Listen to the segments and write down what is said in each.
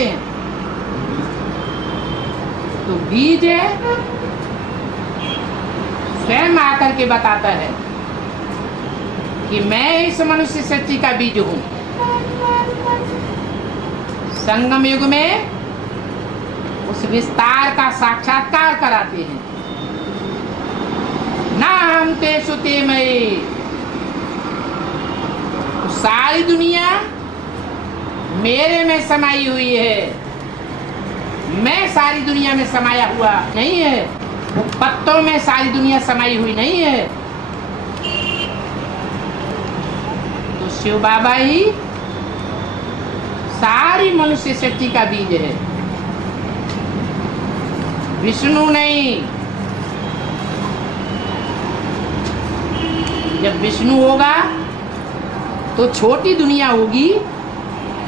कहते हैं? तो बीज है, स्वयं आकर के बताता है कि मैं इस मनुष्य सृष्टि का बीज हूं। संगम युग में उस विस्तार का साक्षात्कार कराते हैं। ना हम ते सुते मई, सारी दुनिया मेरे में समाई हुई है। मैं सारी दुनिया में समाया हुआ नहीं है, वो पत्तों में सारी दुनिया समाई हुई नहीं है। तो शिव बाबा ही सारी मनुष्य सृष्टि का बीज है, विष्णु नहीं। जब विष्णु होगा तो छोटी दुनिया होगी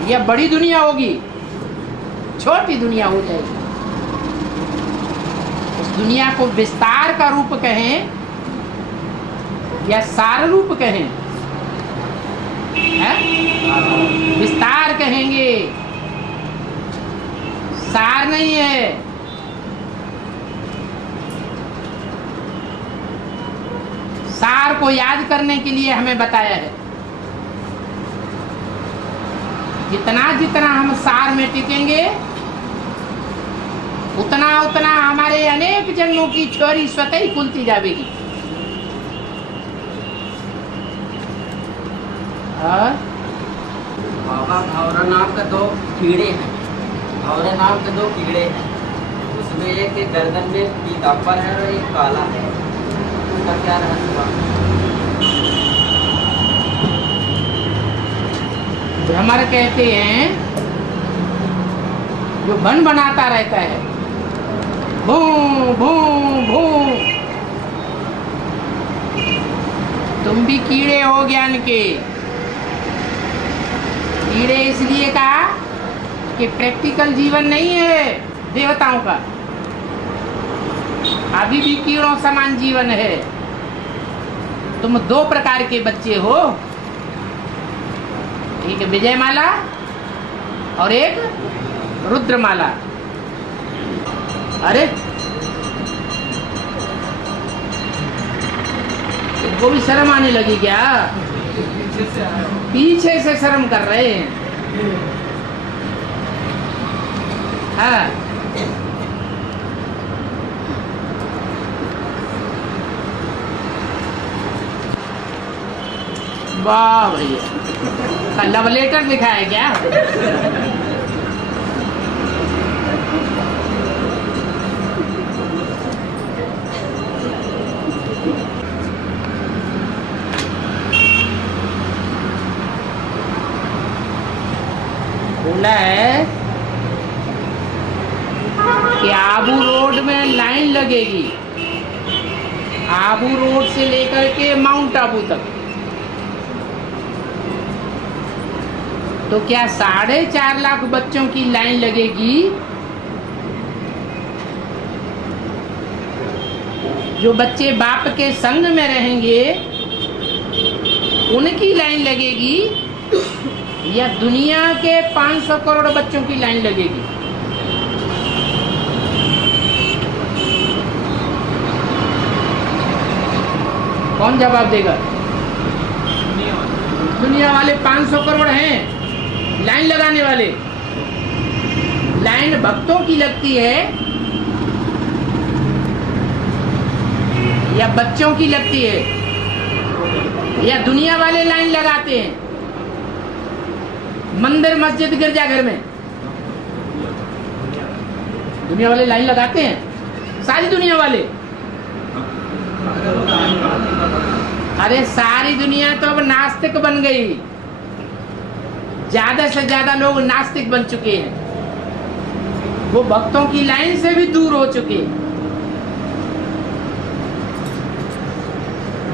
या बड़ी दुनिया होगी? छोटी दुनिया हो जाएगी। उस दुनिया को विस्तार का रूप कहें या सार रूप कहें? है? विस्तार कहेंगे, सार नहीं है। सार को याद करने के लिए हमें बताया है। जितना जितना हम सार में टिकेंगे उतना उतना हमारे अनेक जन्मों की छोरी स्वतः ही खुलती जाएगी। बाबा भंवरा नाम का 2 कीड़े हैं। भंवरा नाम के 2 कीड़े हैं। उसमें एक गर्दन में पीताम्बर है और एक काला है। उसका क्या रहस्य? भ्रमर कहते हैं जो बन बनाता रहता है, भू भू भू। तुम भी कीड़े हो ज्ञान के। कीड़े इसलिए कहा कि प्रैक्टिकल जीवन नहीं है देवताओं का, अभी भी कीड़ों समान जीवन है। तुम 2 प्रकार के बच्चे हो, एक विजयमाला और एक रुद्रमाला। अरे तुमको भी शर्म आने लगी क्या? पीछे से शर्म कर रहे हैं। हाँ, वाह भैया, लव लेटर लिखा है क्या? बोला है कि आबू रोड में लाइन लगेगी, आबू रोड से लेकर के माउंट आबू तक। तो क्या 4.5 लाख बच्चों की लाइन लगेगी? जो बच्चे बाप के संग में रहेंगे उनकी लाइन लगेगी या दुनिया के 500 करोड़ बच्चों की लाइन लगेगी? कौन जवाब देगा? दुनिया वाले 500 करोड़ हैं लाइन लगाने वाले। लाइन भक्तों की लगती है या बच्चों की लगती है, या दुनिया वाले लाइन लगाते हैं मंदिर मस्जिद गिरजाघर में? दुनिया वाले लाइन लगाते हैं, सारी दुनिया वाले। अरे सारी दुनिया तो अब नास्तिक बन गई, ज्यादा से ज्यादा लोग नास्तिक बन चुके हैं, वो भक्तों की लाइन से भी दूर हो चुके हैं।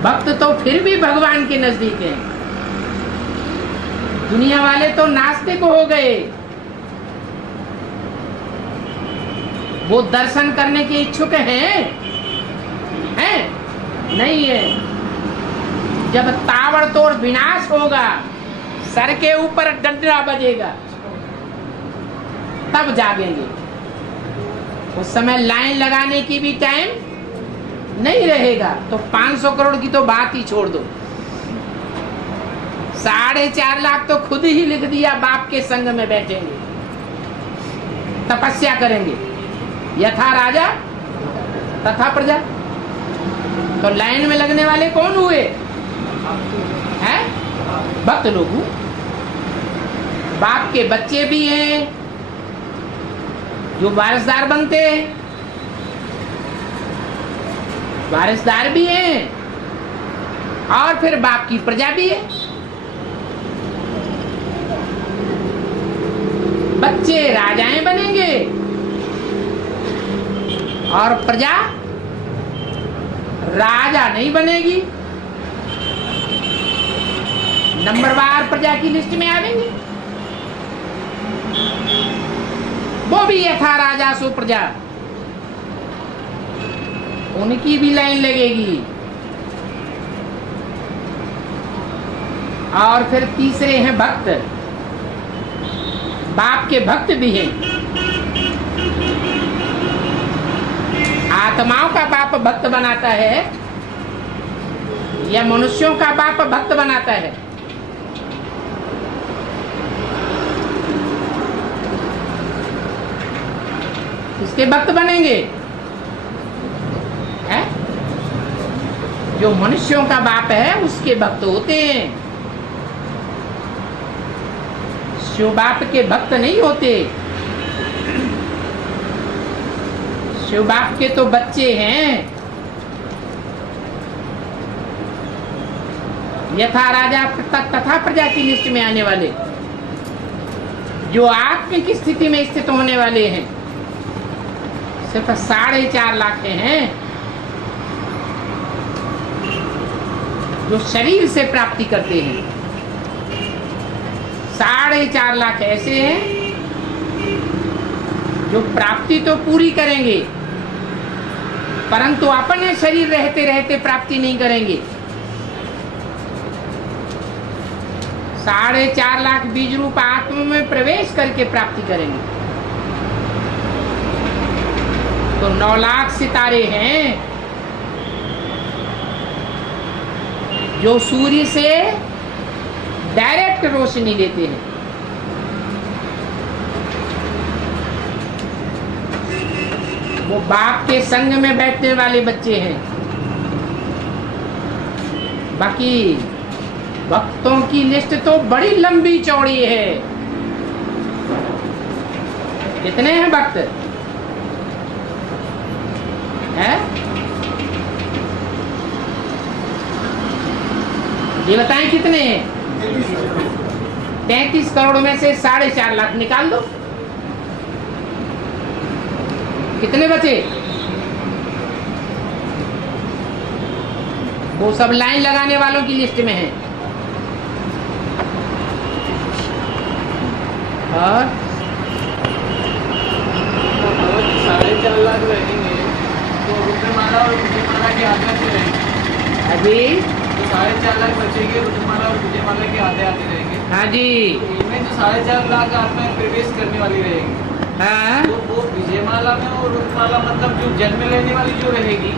भक्त तो फिर भी भगवान के नजदीक हैं, दुनिया वाले तो नास्तिक हो गए। वो दर्शन करने के इच्छुक हैं? नहीं है। जब ताबड़तोड़ विनाश होगा, सर के ऊपर डंडा बजेगा, तब जागेंगे। उस समय लाइन लगाने की भी टाइम नहीं रहेगा। तो 500 करोड़ की तो बात ही छोड़ दो, 4.5 लाख तो खुद ही लिख दिया, बाप के संग में बैठेंगे, तपस्या करेंगे, यथा राजा तथा प्रजा। तो लाइन में लगने वाले कौन हुए? हैं? भक्त लोग। बाप के बच्चे भी हैं जो वारिसदार बनते हैं, वारिसदार भी हैं, और फिर बाप की प्रजा भी है। बच्चे राजाएं बनेंगे और प्रजा राजा नहीं बनेगी। नंबरवार प्रजा की लिस्ट में आवेंगे, वो भी यथा राजा सो प्रजा, उनकी भी लाइन लगेगी। और फिर तीसरे हैं भक्त, बाप के भक्त भी हैं। आत्माओं का बाप भक्त बनाता है या मनुष्यों का बाप भक्त बनाता है? किसके भक्त बनेंगे? है? जो मनुष्यों का बाप है उसके भक्त होते हैं, शिव बाप के भक्त नहीं होते। शिव बाप के तो बच्चे हैं, यथा राजा तथा प्रजा की लिस्ट में आने वाले, जो आत्मिक स्थिति में स्थित होने वाले हैं, सिर्फ 4.5 लाख हैं जो शरीर से प्राप्ति करते हैं। 4.5 लाख ऐसे हैं जो प्राप्ति तो पूरी करेंगे परंतु अपने शरीर रहते रहते प्राप्ति नहीं करेंगे। 4.5 लाख बीज रूप आत्मा में प्रवेश करके प्राप्ति करेंगे। तो 9 लाख सितारे हैं जो सूर्य से डायरेक्ट रोशनी लेते हैं। वो बाप के संग में बैठने वाले बच्चे हैं। बाकी भक्तों की लिस्ट तो बड़ी लंबी चौड़ी है। कितने हैं भक्त? है? ये बताएं कितने हैं? 33 करोड़ में से 4.5 लाख निकाल दो, कितने बचे? वो सब लाइन लगाने वालों की लिस्ट में है। और 4.5 लाख रहेंगे तो रुद्रमाला और विजयमाला के आते आते रहेंगे। अभी तो 4.5 लाख बचेंगे, रुद्रमाला और विजयमाला के आते आते रहेंगे। हाँ जी। इनमें जो 4.5 लाख आत्माएं प्रवेश करने वाली रहेंगी, हाँ, तो वो विजयमाला में और रुद्रमाला मतलब जो जन्म लेने वाली जो रहेगी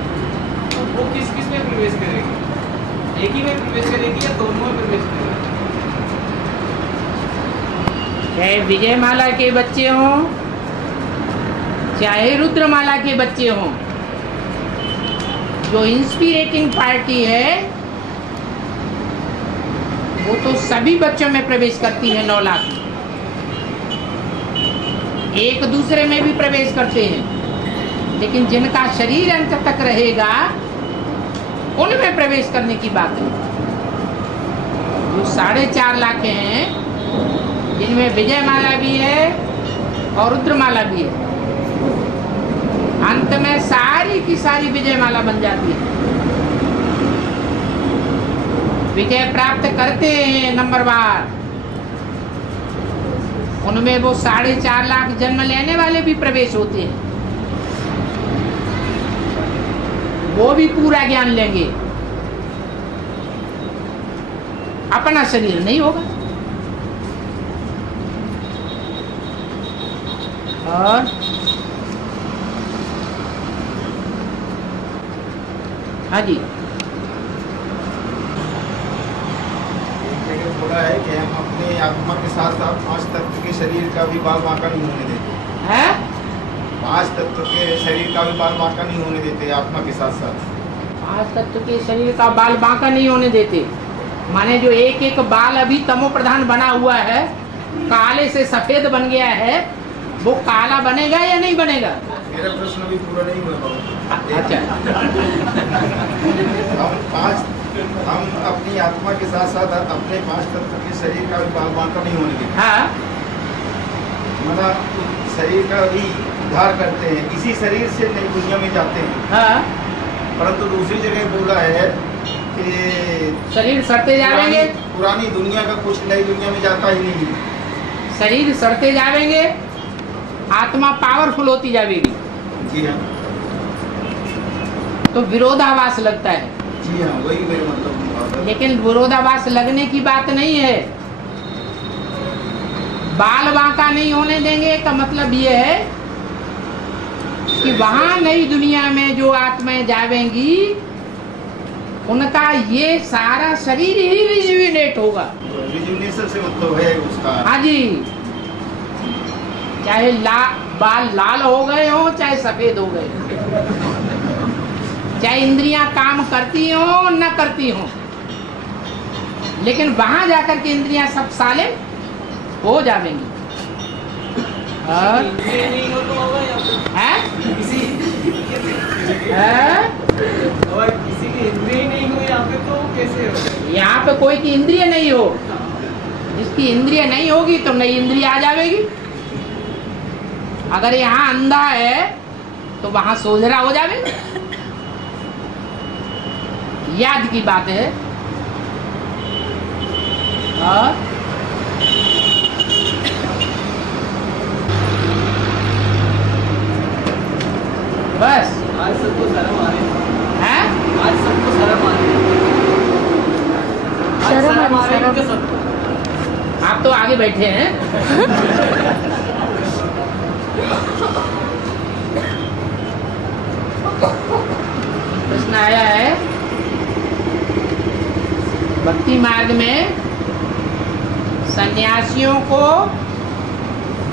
तो वो किस किस में प्रवेश करेगी? एक ही में प्रवेश करेगी या दोनों में प्रवेश करेगी? चाहे विजयमाला के बच्चे हों चाहे रुद्रमाला के बच्चे हों, जो इंस्पिरेटिंग पार्टी है वो तो सभी बच्चों में प्रवेश करती है। 9 लाख एक दूसरे में भी प्रवेश करते हैं, लेकिन जिनका शरीर अंत तक रहेगा उनमें प्रवेश करने की बात है। जो 4.5 लाख हैं जिनमें विजयमाला भी है और रुद्रमाला भी है, अंत में सारी की सारी विजयमाला बन जाती है। विजय प्राप्त करते हैं नंबरवार, उनमें वो 4.5 लाख जन्म लेने वाले भी प्रवेश होते हैं। वो भी पूरा ज्ञान लेंगे, अपना शरीर नहीं होगा। और हाँ जी, बोला है कि हम अपने आत्मा के साथ साथ 5 तत्व के शरीर का भी बाल बांका नहीं होने देते। है 5 तत्व के शरीर का भी बाल बांका नहीं होने देते आत्मा के साथ साथ। 5 तत्व के शरीर का बाल बांका नहीं होने देते, माने जो एक एक बाल अभी तमो प्रधान बना हुआ है, काले से सफेद बन गया है, वो काला बनेगा या नहीं बनेगा? मेरा प्रश्न भी पूरा नहीं हुआ बाबू। अच्छा, हम अपनी आत्मा के साथ साथ अपने 5 तत्व के शरीर का भी बाल बांका नहीं होने देते। हाँ मतलब शरीर का भी उद्धार करते हैं, इसी शरीर से नई दुनिया में जाते हैं। हाँ, परंतु दूसरी जगह बोला है कि शरीर सड़ते जाएंगे, पुरानी दुनिया का कुछ नई दुनिया में जाता ही नहीं। शरीर सड़ते जाएंगे, आत्मा पावरफुल होती जाएगी। जी हाँ, तो विरोधाभास लगता है, जी हाँ, वही मेरे मतलब। लेकिन विरोधाभास लगने की बात नहीं है। बाल बांका नहीं होने देंगे का मतलब ये है कि वहां नई दुनिया में जो आत्माएं जावेंगी उनका ये सारा शरीर ही रिजुविनेट होगा। रिजुविनेशन से मतलब है उसका। हाँ जी, चाहे बाल लाल हो गए हो चाहे सफेद हो गए, चाहे इंद्रियां काम करती हो न करती हो, लेकिन वहां जाकर के इंद्रियां सब साले हो जाएंगी। और इंद्रिय नहीं हो तो होगा या फिर है किसी और किसी की इंद्रिय नहीं हो यहाँ पे तो कैसे हो? यहाँ पे कोई की इंद्रिय नहीं हो, जिसकी इंद्रिय नहीं होगी तो नई इंद्रिय आ जाएगी। अगर यहाँ अंधा है तो वहां सोझरा हो जावे। याद की बात है। और बस आज सबको शर्म आ रही है, है, आज सबको शर्म आ रही है, आज शर्म आ रही है उनके सबको। आप तो आगे बैठे हैं। प्रश्न आया है, भक्ति मार्ग में सन्यासियों को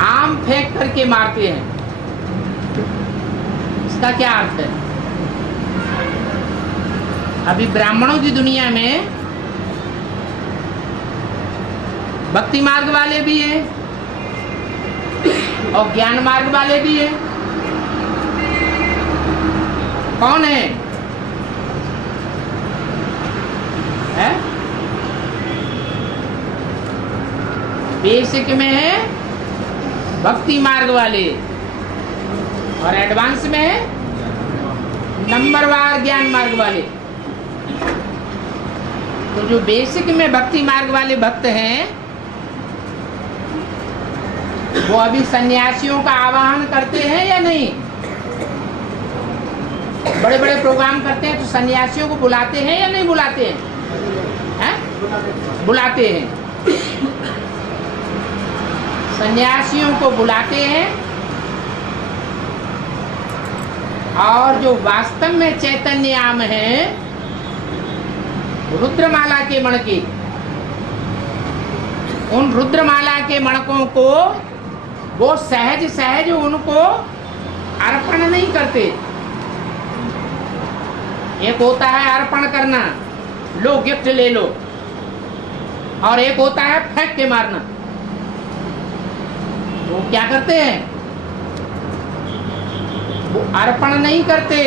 आम फेंक करके मारते हैं, इसका क्या अर्थ है? अभी ब्राह्मणों की दुनिया में भक्ति मार्ग वाले भी हैं और ज्ञान मार्ग वाले भी हैं। कौन है? है? बेसिक में है भक्ति मार्ग वाले और एडवांस में है नंबरवार ज्ञान मार्ग वाले। तो जो बेसिक में भक्ति मार्ग वाले भक्त हैं वो अभी सन्यासियों का आवाहन करते हैं या नहीं? बड़े बड़े प्रोग्राम करते हैं तो सन्यासियों को बुलाते हैं या नहीं बुलाते हैं? हैं? बुलाते हैं, सन्यासियों को बुलाते हैं। और जो वास्तव में चैतन्य आम है रुद्रमाला के मणके, उन रुद्रमाला के मणकों को वो सहज सहज उनको अर्पण नहीं करते। एक होता है अर्पण करना, लो गिफ्ट ले लो, और एक होता है फेंक के मारना। वो क्या करते हैं? वो अर्पण नहीं करते।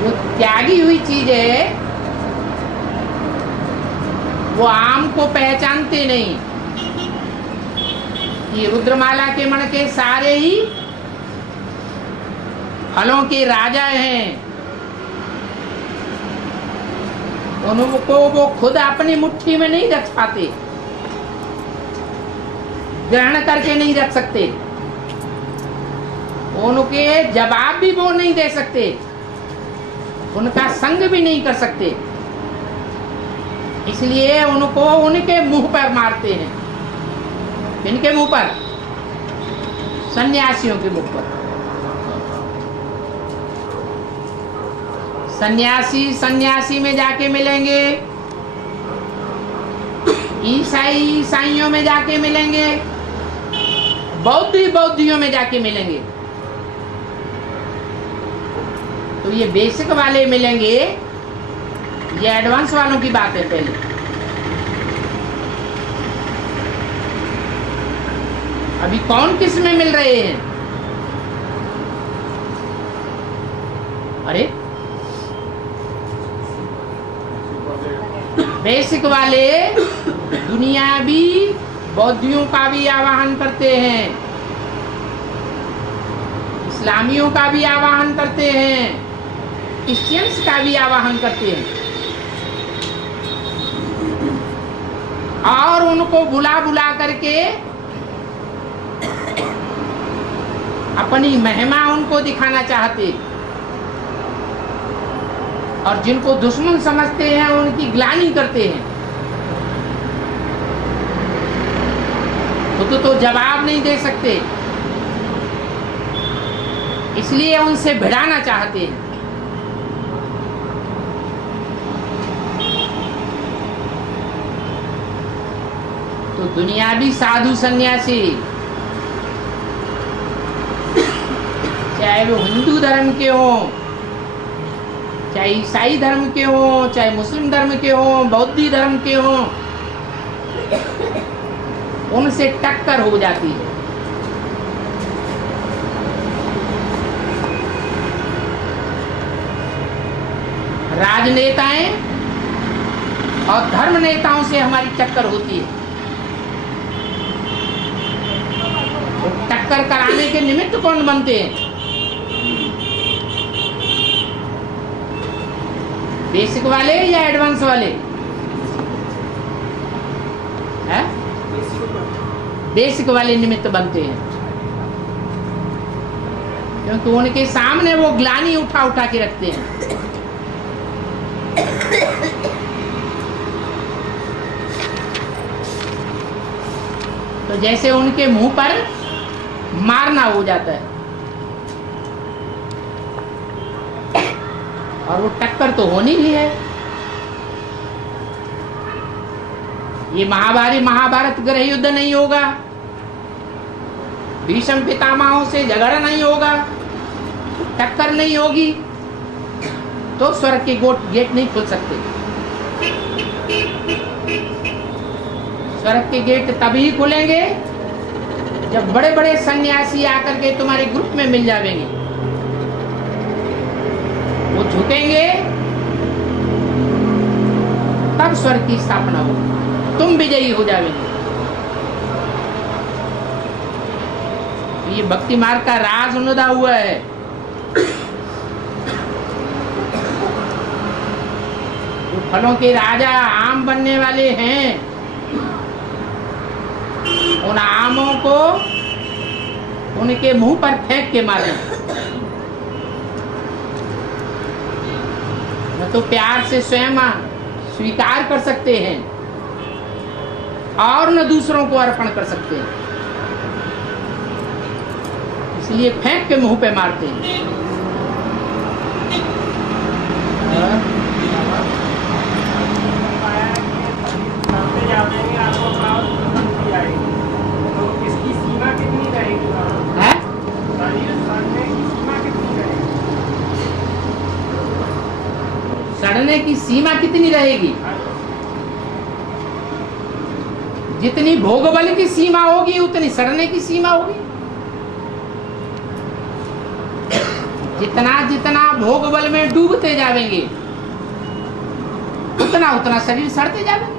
जो त्यागी हुई चीज है वो आम को पहचानते नहीं। ये रुद्रमाला के मन के सारे ही फलों के राजा हैं। उनको वो खुद अपनी मुट्ठी में नहीं रख पाते, ग्रहण करके नहीं रख सकते, उनके जवाब भी वो नहीं दे सकते, उनका संग भी नहीं कर सकते, इसलिए उनको उनके मुंह पर मारते हैं। किनके मुंह पर? सन्यासियों के मुंह पर। सन्यासी सन्यासी में जाके मिलेंगे, ईसाई ईसाइयों में जाके मिलेंगे, बौद्धि बौद्धियों में जाके मिलेंगे। तो ये बेसिक वाले मिलेंगे, ये एडवांस वालों की बात है। पहले अभी कौन किस में मिल रहे हैं? अरे बेसिक वाले दुनियावी बौद्धियों का भी आवाहन करते हैं, इस्लामियों का भी आवाहन करते हैं, क्रिश्चियंस का भी आवाहन करते हैं, और उनको बुला बुला करके अपनी महिमा उनको दिखाना चाहते, और जिनको दुश्मन समझते हैं उनकी ग्लानि करते हैं। तो जवाब नहीं दे सकते, इसलिए उनसे भिड़ाना चाहते हैं। तो दुनियावी साधु सन्यासी, चाहे वो हिंदू धर्म के हों, चाहे ईसाई धर्म के हों, चाहे मुस्लिम धर्म के हों, बौद्धी धर्म के हों, उनसे टक्कर हो जाती है। राजनेताएं और धर्म नेताओं से हमारी टक्कर होती है। तो टक्कर कराने के निमित्त कौन बनते हैं? बेसिक वाले या एडवांस वाले? है? बेसिक वाले निमित्त बनते हैं, क्योंकि उनके सामने वो ग्लानि उठा उठा के रखते हैं। तो जैसे उनके मुंह पर मारना हो जाता है, और वो टक्कर तो होनी ही है। ये महाभारत गृह युद्ध नहीं होगा, भीष्म पितामहों से झगड़ा नहीं होगा, टक्कर नहीं होगी, तो स्वर्ग के गेट नहीं खुल सकते। स्वर्ग के गेट तभी खुलेंगे जब बड़े बड़े सन्यासी आकर के तुम्हारे ग्रुप में मिल जाएंगे, वो झुकेंगे, तब स्वर्ग की स्थापना होगी, तुम विजयी हो जाओगे। तो ये भक्ति मार्ग का राज उन्नदा हुआ है। जो फलों के राजा आम बनने वाले हैं, उन आमों को उनके मुंह पर फेंक के मारें, न तो प्यार से स्वयं स्वीकार कर सकते हैं और न दूसरों को अर्पण कर सकते हैं, इसलिए फेंक के मुंह पे मारते हैं। इसकी सीमा कितनी रहेगी? है? सड़ने की सीमा कितनी रहेगी? जितनी भोग बल की सीमा होगी उतनी सड़ने की सीमा होगी। जितना जितना भोग बल में डूबते जाएंगे उतना उतना शरीर सड़ते जाएंगे।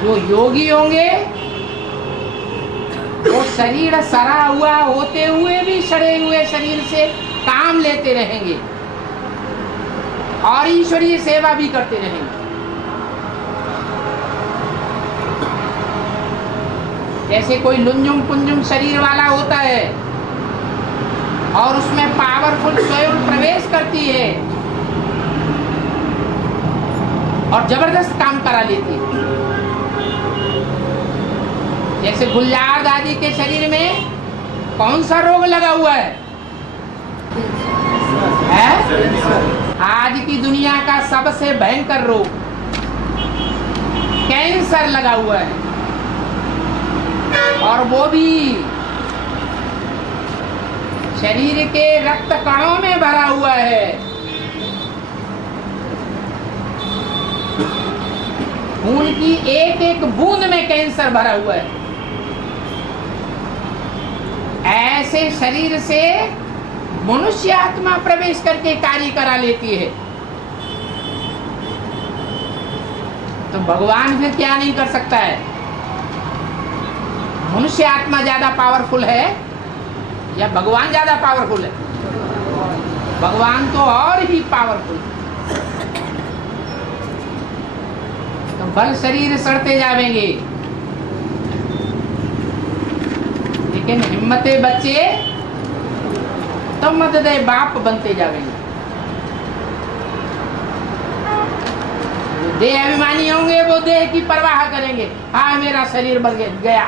जो योगी होंगे वो शरीर सड़ा हुआ होते हुए भी सड़े हुए शरीर से काम लेते रहेंगे और ईश्वरीय सेवा भी करते रहेंगे। जैसे कोई लुंजुम पुंजुम शरीर वाला होता है और उसमें पावरफुल स्वयं प्रवेश करती है, और जबरदस्त काम करा लेती है। जैसे गुलजार दादी के शरीर में कौन सा रोग लगा हुआ है? आज की दुनिया का सबसे भयंकर रोग कैंसर लगा हुआ है, और वो भी शरीर के रक्त कणों में भरा हुआ है। खून की एक एक बूंद में कैंसर भरा हुआ है। ऐसे शरीर से मनुष्य आत्मा प्रवेश करके कार्य करा लेती है, तो भगवान फिर क्या नहीं कर सकता है? मनुष्य आत्मा ज्यादा पावरफुल है या भगवान ज्यादा पावरफुल है? भगवान तो और ही पावरफुल है। तो बल शरीर सड़ते जावेंगे, लेकिन हिम्मते बच्चे तो मत दे बाप बनते जावेंगे। जो देह अभिमानी होंगे वो देह की परवाह करेंगे, हाँ मेरा शरीर बन गया।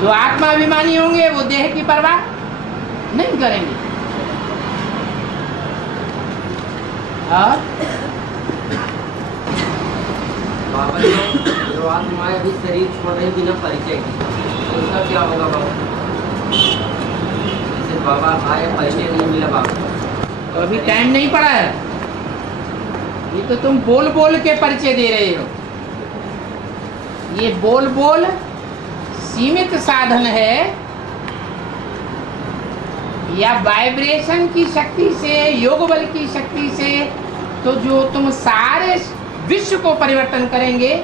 जो आत्मा अभिमानी होंगे वो देह की परवाह नहीं करेंगे। और बाबा जो आत्माएं अभी शरीर छोड़ रही बिना परिचय की, तो उसका क्या होगा बाबा? जैसे बाबा आए, परिचय नहीं मिला बाबा, तो अभी टाइम नहीं पड़ा है। ये तो तुम बोल बोल के परिचय दे रहे हो। ये बोल बोल सीमित साधन है, या वाइब्रेशन की शक्ति से, योग बल की शक्ति से तो जो तुम सारे विश्व को परिवर्तन करेंगे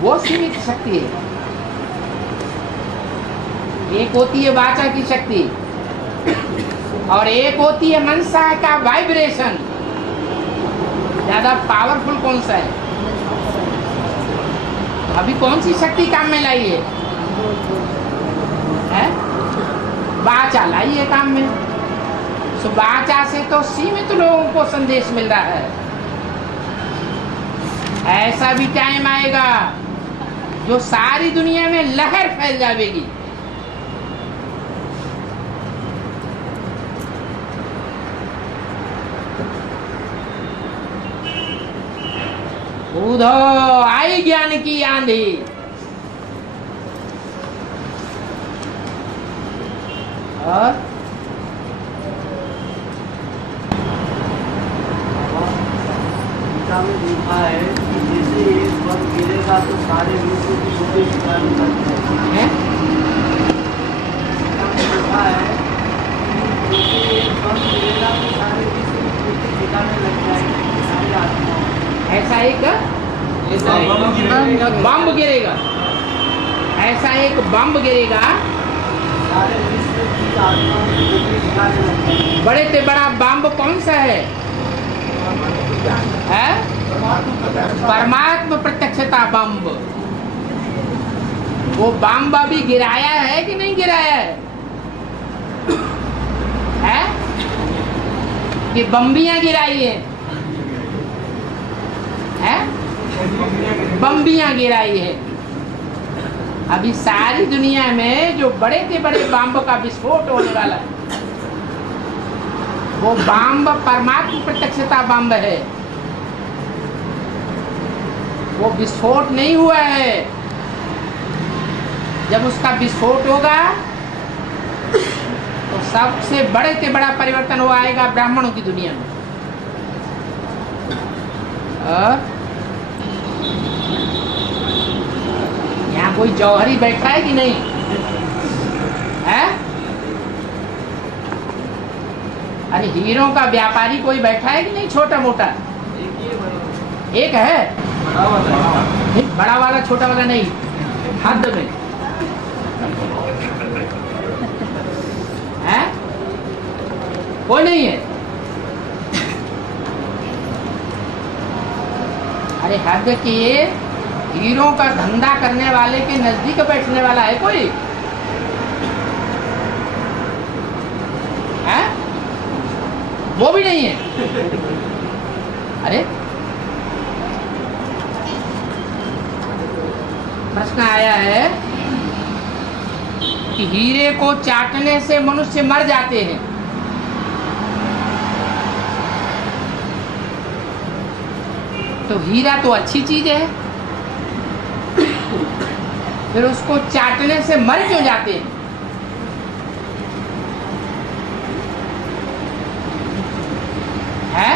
वो सीमित शक्ति है। एक होती है वाचा की शक्ति और एक होती है मनसा का वाइब्रेशन। ज्यादा पावरफुल कौन सा है? अभी कौन सी शक्ति काम में लाई है? वाचा लाई है काम में। सो वाचा से तो सीमित लोगों को संदेश मिल रहा है। ऐसा भी टाइम आएगा जो सारी दुनिया में लहर फैल जाएगी। उधो आई ज्ञान की आंधी। और में देखा है कि जैसे एक बम गिरेगा तो सारे विश्व की छोटे ठिकाने लगते हैं। देखा है कि जैसे एक बम गिरेगा तो सारे विश्व की छोटे ठिकाने लग जाएंगे, सारे आत्माओं। ऐसा एक बम गिरेगा, ऐसा एक बम गिरेगा, सारे विश्व की आत्माओं के छोटे ठिकाने लग जाएंगे। बड़े से बड़ा बम कौन सा है? परमात्मा प्रत्यक्षता बम। वो बम अभी गिराया है कि नहीं गिराया है? कि बम्बियां गिराई है? बम्बियां गिराई है। अभी सारी दुनिया में जो बड़े से बड़े बम का विस्फोट होने वाला है वो बम परमात्मा प्रत्यक्षता बम है। वो विस्फोट नहीं हुआ है। जब उसका विस्फोट होगा तो सबसे बड़े से बड़ा परिवर्तन वो आएगा ब्राह्मणों की दुनिया में। और यहाँ कोई जौहरी बैठा है कि नहीं है? अरे हीरो का व्यापारी कोई बैठा है कि नहीं? छोटा मोटा एक है, नहीं बड़ा वाला छोटा वाला नहीं, हद में है। कोई नहीं है? अरे हद के हीरो का धंधा करने वाले के नजदीक बैठने वाला है कोई? है वो भी नहीं है। अरे प्रश्न आया है कि हीरे को चाटने से मनुष्य मर जाते हैं। तो हीरा तो अच्छी चीज है, फिर उसको चाटने से मर क्यों जाते हैं? है?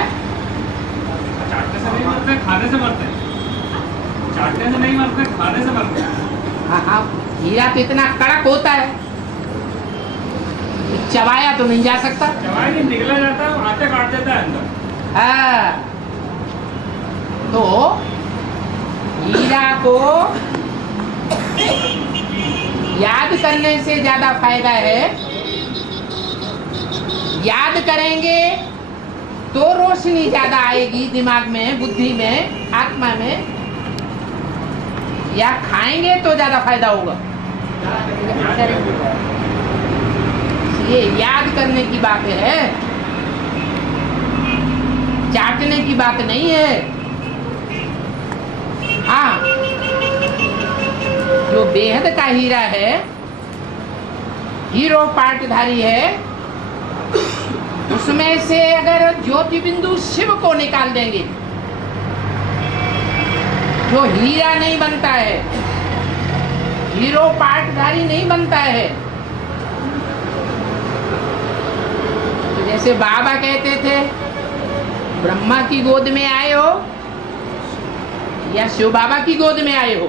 चाटने से नहीं मरते, खाने से मरते हैं। चाटने से नहीं मरते, खाने से मरते हैं। हाँ हाँ, हीरा तो इतना कड़क होता है, चबाया तो नहीं जा सकता। चबाई नहीं, निकला जाता है, आटे काट देता है अंदर। हाँ, तो हीरा को याद करने से ज्यादा फायदा है। याद करेंगे तो रोशनी ज्यादा आएगी दिमाग में, बुद्धि में, आत्मा में, या खाएंगे तो ज्यादा फायदा होगा। ये याद करने की बात है, चाटने की बात नहीं है। हाँ, जो बेहद का हीरा है, हीरो पार्टधारी है, उसमें से अगर ज्योति बिंदु शिव को निकाल देंगे, जो हीरा नहीं बनता है, हीरो पार्टधारी नहीं बनता है। तो जैसे बाबा कहते थे, ब्रह्मा की गोद में आए हो या शिव बाबा की गोद में आए हो।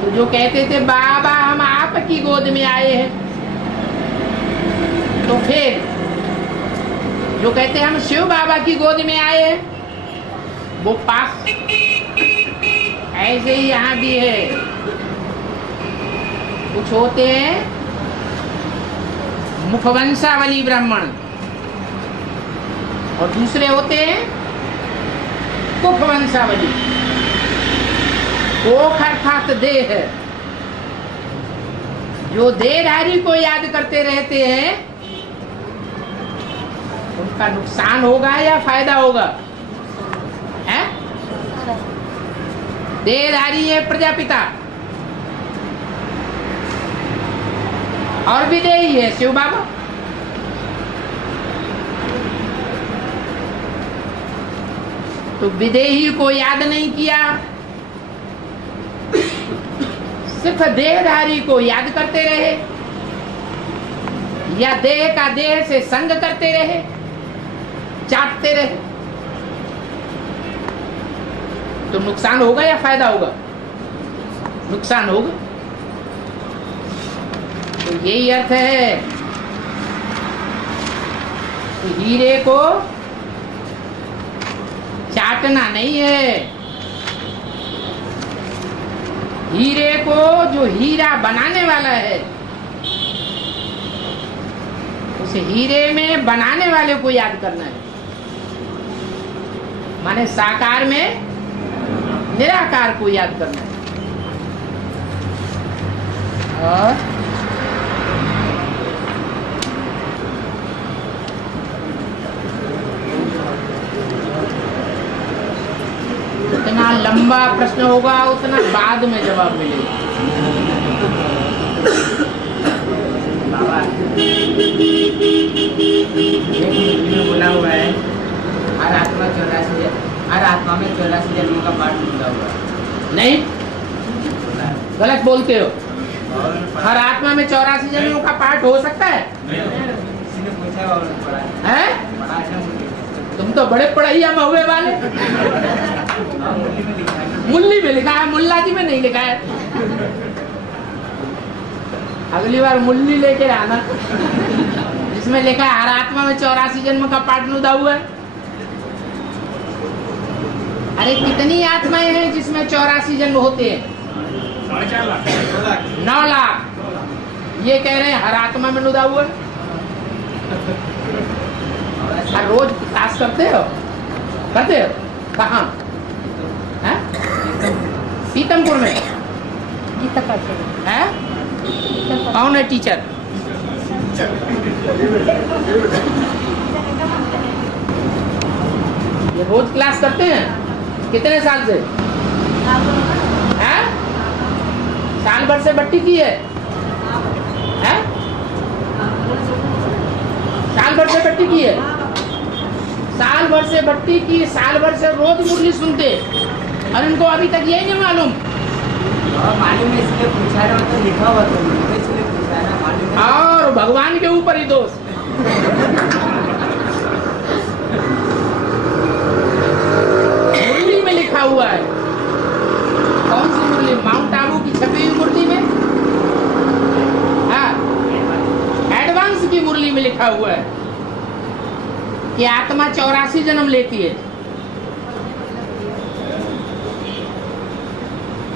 तो जो कहते थे बाबा हम आपकी गोद में आए हैं, तो फिर जो कहते हैं हम शिव बाबा की गोद में आए हैं, वो पास। ऐसे ही यहाँ भी है, कुछ होते हैं मुखवंशावली ब्राह्मण और दूसरे होते हैं कुखवंशावली। कोख अर्थात देह, जो देहधारी को याद करते रहते हैं, उनका नुकसान होगा या फायदा होगा? है? देहधारी है प्रजापिता, और विदेही है शिव बाबा। तो विदेही को याद नहीं किया, सिर्फ देहधारी को याद करते रहे, या देह का देह से संग करते रहे, चाटते रहे, तो नुकसान होगा या फायदा होगा? नुकसान होगा। तो यही अर्थ है, तो हीरे को चाटना नहीं है। हीरे को जो हीरा बनाने वाला है, उस हीरे में बनाने वाले को याद करना है। माने साकार में निराकार को याद करना है। और जितना लंबा प्रश्न होगा उतना बाद में जवाब मिलेगा। बोला हुआ है हर आत्मा 84 जन्मों का पाठ मिला हुआ है। नहीं, गलत बोलते हो। हर आत्मा में 84 जन्मों का पाठ हो सकता है? किसी ने पूछा और पढ़ा है? पढ़ा है। तुम तो बड़े पढ़ैया महुए वाले। मुल्ली में लिखा है, मुल्ला जी में नहीं लिखा है। अगली बार मुल्ली लेके आना, जिसमें लिखा है हर आत्मा में 84 जन्म का पाठ नुदा हुआ है। अरे कितनी आत्माएं हैं जिसमें 84 जन्म होते हैं? 4.5 लाख। 9 लाख। ये कह रहे हैं हर आत्मा में नुदा हुआ है। हर रोज क्लास करते हो? करते हो? कहाँ? पीतमपुर में है? कौन है टीचर? ये रोज क्लास करते हैं? कितने साल से? हैं? साल भर से बट्टी की है? हैं? साल भर से बट्टी की है? साल भर से बट्टी की, साल भर से रोज मुरली सुनते, और इनको अभी तक यही नहीं मालूम। मालूम है इसलिए पूछा रहा हूँ, तो लिखा हुआ तो इसलिए पूछा रहा, मालूम है। और भगवान के ऊपर ही दोष। मुरली में लिखा हुआ है। कौन सी मुरली? माउंट आबू की छपी हुई मुरली में, हाँ, एडवांस की मुरली में लिखा हुआ है कि आत्मा 84 जन्म लेती है।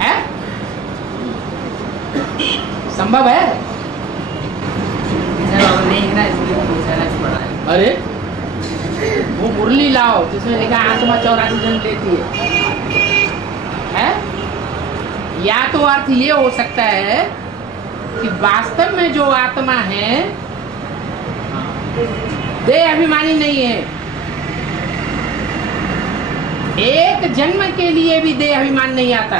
है? संभव है? नहीं ना, इसलिए पूछा रहा, पढ़ा है। अरे वो मुरली लाओ जिसमें लिखा आत्मा 84 जन्म लेती है? या तो अर्थ ये हो सकता है कि वास्तव में जो आत्मा है देह अभिमानी नहीं है। एक जन्म के लिए भी देह अभिमान नहीं आता।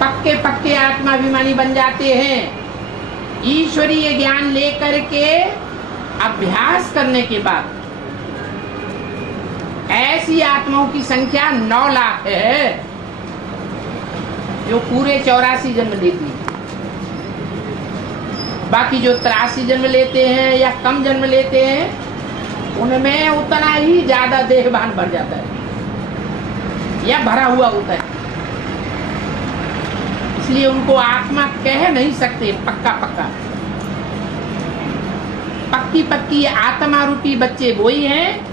पक्के पक्के आत्माभिमानी बन जाते हैं। ईश्वरीय ज्ञान लेकर के अभ्यास करने के बाद ऐसी आत्माओं की संख्या 9 लाख है जो पूरे 84 जन्म लेती है। बाकी जो 83 जन्म लेते हैं या कम जन्म लेते हैं उनमें उतना ही ज्यादा देहभान भर जाता है या भरा हुआ होता है। इसलिए उनको आत्मा कह नहीं सकते। पक्का पक्का पक्की पक्की आत्मा रूपी बच्चे वही हैं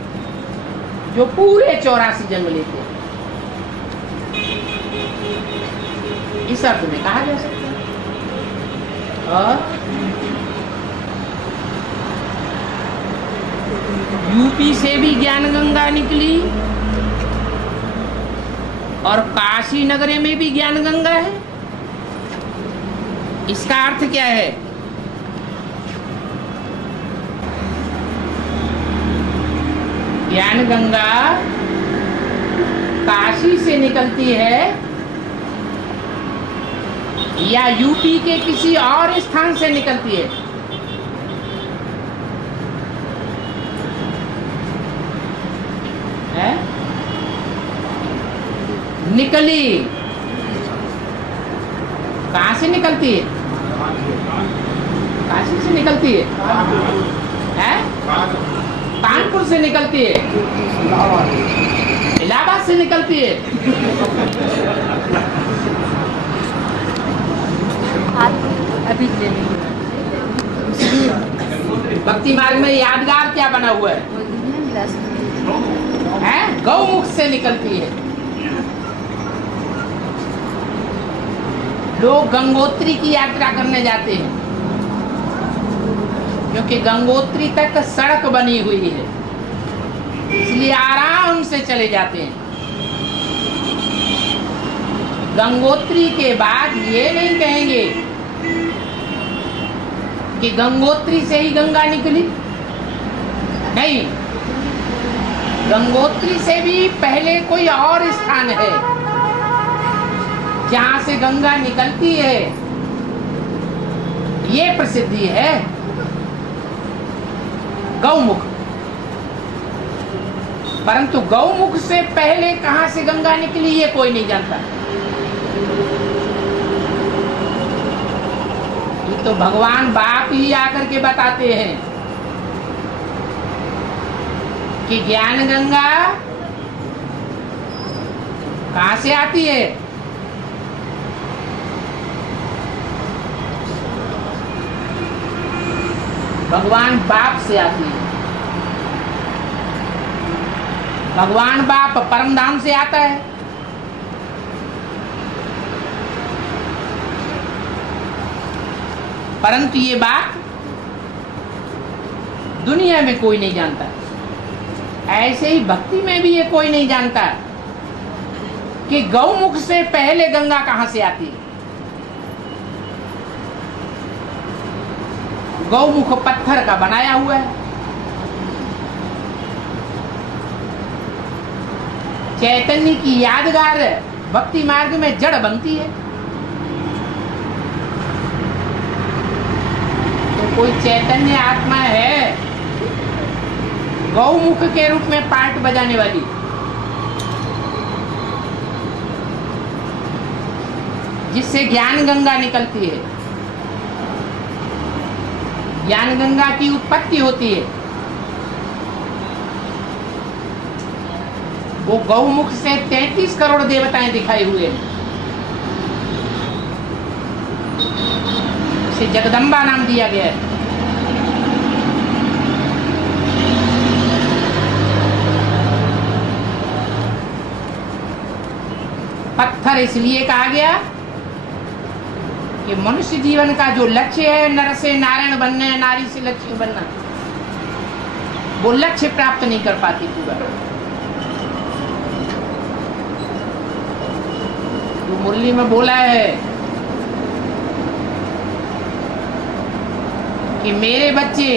जो पूरे 84 जन्म लेते हैं। इस अर्थ में कहा जा सकता है। और यूपी से भी ज्ञान गंगा निकली और काशी नगरी में भी ज्ञान गंगा है। इसका अर्थ क्या है? ज्ञान गंगा काशी से निकलती है या यूपी के किसी और स्थान से निकलती है? निकली। कहां से निकलती है? काशी से निकलती है? हैं? कानपुर से निकलती है? इलाहाबाद से निकलती है? अभी भक्ति मार्ग में यादगार क्या बना हुआ है? गौमुख से निकलती है। लोग गंगोत्री की यात्रा करने जाते हैं क्योंकि गंगोत्री तक सड़क बनी हुई है, इसलिए आराम से चले जाते हैं। गंगोत्री के बाद ये नहीं कहेंगे कि गंगोत्री से ही गंगा निकली। नहीं, गंगोत्री से भी पहले कोई और स्थान है जहां से गंगा निकलती है। ये प्रसिद्धि है गौमुख। परंतु गौमुख से पहले कहां से गंगा निकली ये कोई नहीं जानता। ये तो भगवान बाप ही आकर के बताते हैं कि ज्ञान गंगा कहां से आती है। भगवान बाप से आती है। भगवान बाप परमधाम से आता है। परंतु ये बात दुनिया में कोई नहीं जानता। ऐसे ही भक्ति में भी ये कोई नहीं जानता कि गौमुख से पहले गंगा कहां से आती है। गौमुख पत्थर का बनाया हुआ है। चैतन्य की यादगार भक्ति मार्ग में जड़ बनती है। तो कोई चैतन्य आत्मा है गौमुख के रूप में पार्ट बजाने वाली, जिससे ज्ञान गंगा निकलती है, ज्ञान गंगा की उत्पत्ति होती है। वो गौमुख से 33 करोड़ देवताएं दिखाई हुए हैं। उसे जगदम्बा नाम दिया गया है। पत्थर इसलिए कहा गया कि मनुष्य जीवन का जो लक्ष्य है, नर से नारायण बनना, नारी से लक्ष्मी बनना, वो लक्ष्य प्राप्त नहीं कर पाती पूरा। जो मुरली में बोला है कि मेरे बच्चे,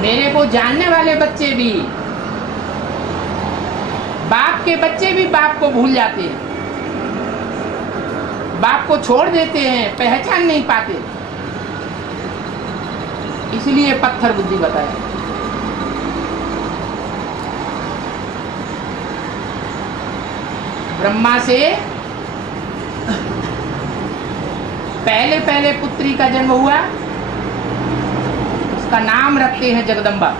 मेरे को जानने वाले बच्चे भी, बाप के बच्चे भी बाप को भूल जाते हैं, बाप को छोड़ देते हैं, पहचान नहीं पाते। इसलिए पत्थर बुद्धि बताया। ब्रह्मा से पहले पहले पुत्री का जन्म हुआ, उसका नाम रखते हैं जगदम्बा।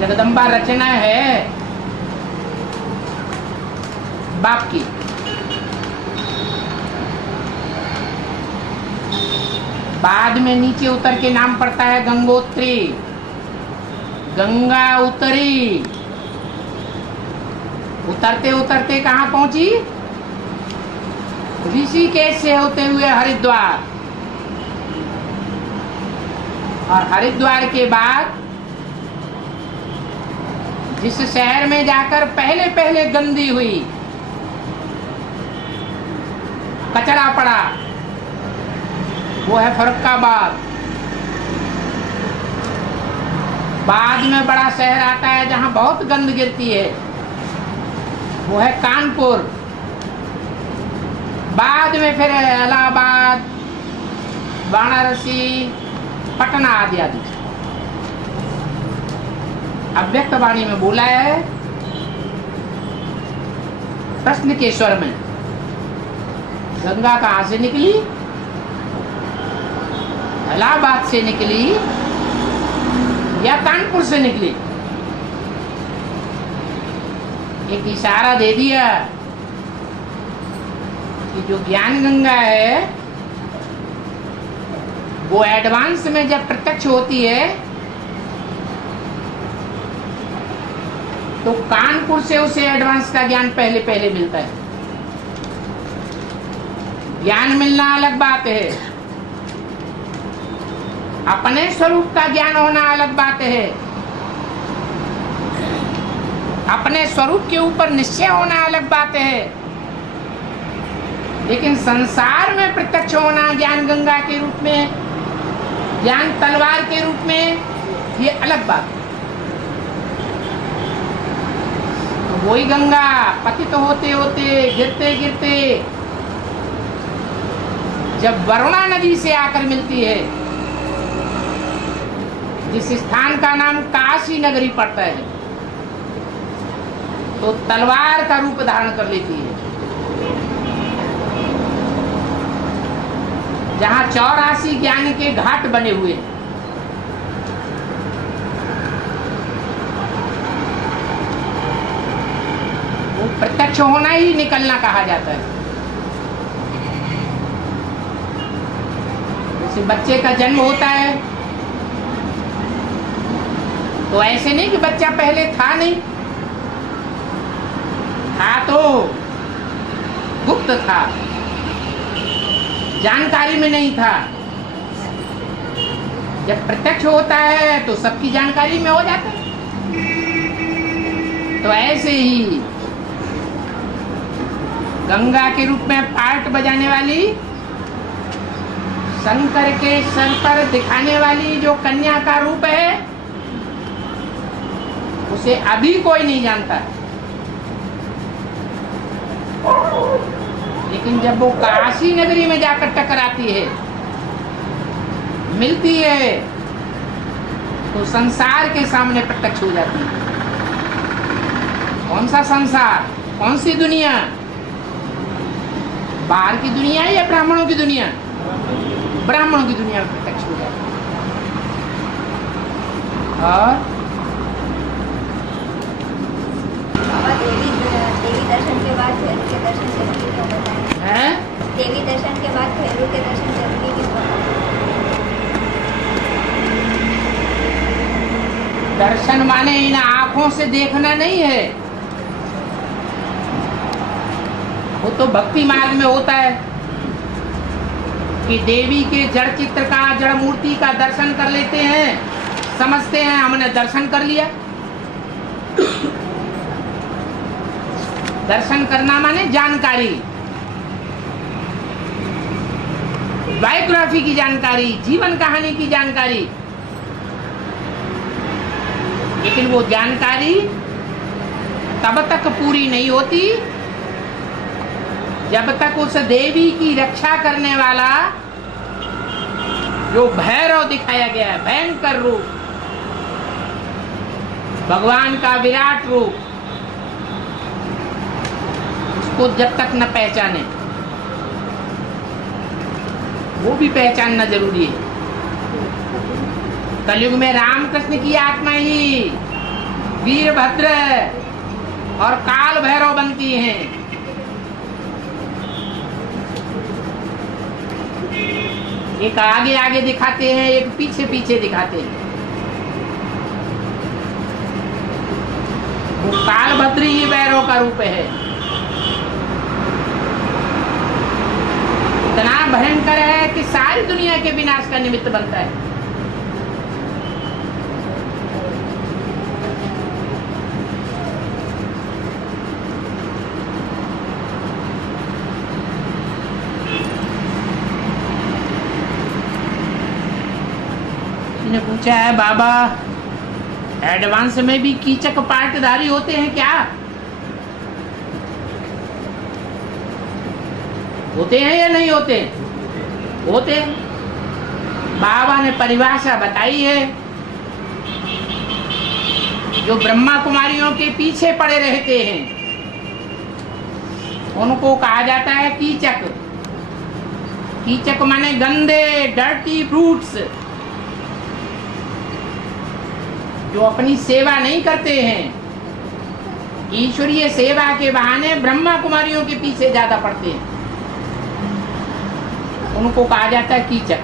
जगदम्बा रचना है बाप की। बाद में नीचे उतर के नाम पड़ता है गंगोत्री, गंगा उतरी। उतरते उतरते कहाँ पहुंची? ऋषिकेश से होते हुए हरिद्वार, और हरिद्वार के बाद जिस शहर में जाकर पहले पहले गंदी हुई, कचरा पड़ा, वो है फर्रुखाबाद। बाद में बड़ा शहर आता है जहां बहुत गंद गिरती है, वो है कानपुर। बाद में फिर इलाहाबाद, वाराणसी, पटना आदि आदि। अव्यक्त वाणी में बोला है प्रश्न के स्वर में, गंगा कहां से निकली? इलाहाबाद से निकली या कानपुर से निकली? एक इशारा दे दिया कि जो ज्ञान गंगा है वो एडवांस में जब प्रत्यक्ष होती है तो कानपुर से उसे एडवांस का ज्ञान पहले पहले मिलता है। ज्ञान मिलना अलग बात है, अपने स्वरूप का ज्ञान होना अलग बात है, अपने स्वरूप के ऊपर निश्चय होना अलग बात है। लेकिन संसार में प्रत्यक्ष होना ज्ञान गंगा के रूप में, ज्ञान तलवार के रूप में, ये अलग बात है। तो वही गंगा पतित होते होते, गिरते गिरते जब वरुणा नदी से आकर मिलती है, जिस स्थान का नाम काशी नगरी पड़ता है, तो तलवार का रूप धारण कर लेती है। जहां 84 ज्ञान के घाट बने हुए हैं, वो प्रत्यक्ष होना ही निकलना कहा जाता है। जैसे बच्चे का जन्म होता है तो ऐसे नहीं कि बच्चा पहले था नहीं, था तो गुप्त था, जानकारी में नहीं था। जब प्रत्यक्ष होता है तो सबकी जानकारी में हो जाता है। तो ऐसे ही गंगा के रूप में पार्ट बजाने वाली, शंकर के सर पर दिखाने वाली जो कन्या का रूप है, उसे अभी कोई नहीं जानता। लेकिन जब वो काशी नगरी में जाकर टकराती है, मिलती है, तो संसार के सामने प्रत्यक्ष हो जाती है। कौन सा संसार, कौन सी दुनिया? बाहर की दुनिया या ब्राह्मणों की दुनिया? ब्राह्मणों की दुनिया में प्रत्यक्ष हो जाती है। और देवी दर्शन के बाद भैरू के दर्शन जरूरी क्यों बताएं? हैं? देवी दर्शन के बाद भैरू के दर्शन जरूरी क्यों बताएं? दर्शन माने इन आंखों से देखना नहीं है, वो तो भक्ति मार्ग में होता है कि देवी के जड़ चित्र का, जड़ मूर्ति का दर्शन कर लेते हैं, समझते हैं हमने दर्शन कर लिया। दर्शन करना माने जानकारी, बायोग्राफी की जानकारी, जीवन कहानी की जानकारी। लेकिन वो जानकारी तब तक पूरी नहीं होती जब तक उस देवी की रक्षा करने वाला जो भैरव दिखाया गया है, भयंकर रूप, भगवान का विराट रूप, उसको जब तक न पहचाने, वो भी पहचानना जरूरी है। कलयुग में रामकृष्ण की आत्मा ही वीरभद्र और काल भैरव बनती हैं। एक आगे आगे दिखाते हैं, एक पीछे पीछे दिखाते हैं। वो काल भद्र ही भैरव का रूप है। इतना भयंकर है कि सारी दुनिया के विनाश का निमित्त बनता है। ने पूछा है, बाबा एडवांस में भी कीचक पार्टधारी होते हैं क्या? होते हैं या नहीं होते? होते हैं। बाबा ने परिभाषा बताई है, जो ब्रह्मा कुमारियों के पीछे पड़े रहते हैं उनको कहा जाता है कीचक। कीचक माने गंदे, डर्टी फ्रूट्स, जो अपनी सेवा नहीं करते हैं, ईश्वरीय सेवा के बहाने ब्रह्मा कुमारियों के पीछे ज्यादा पड़ते हैं, उनको कहा जाता है कीचक।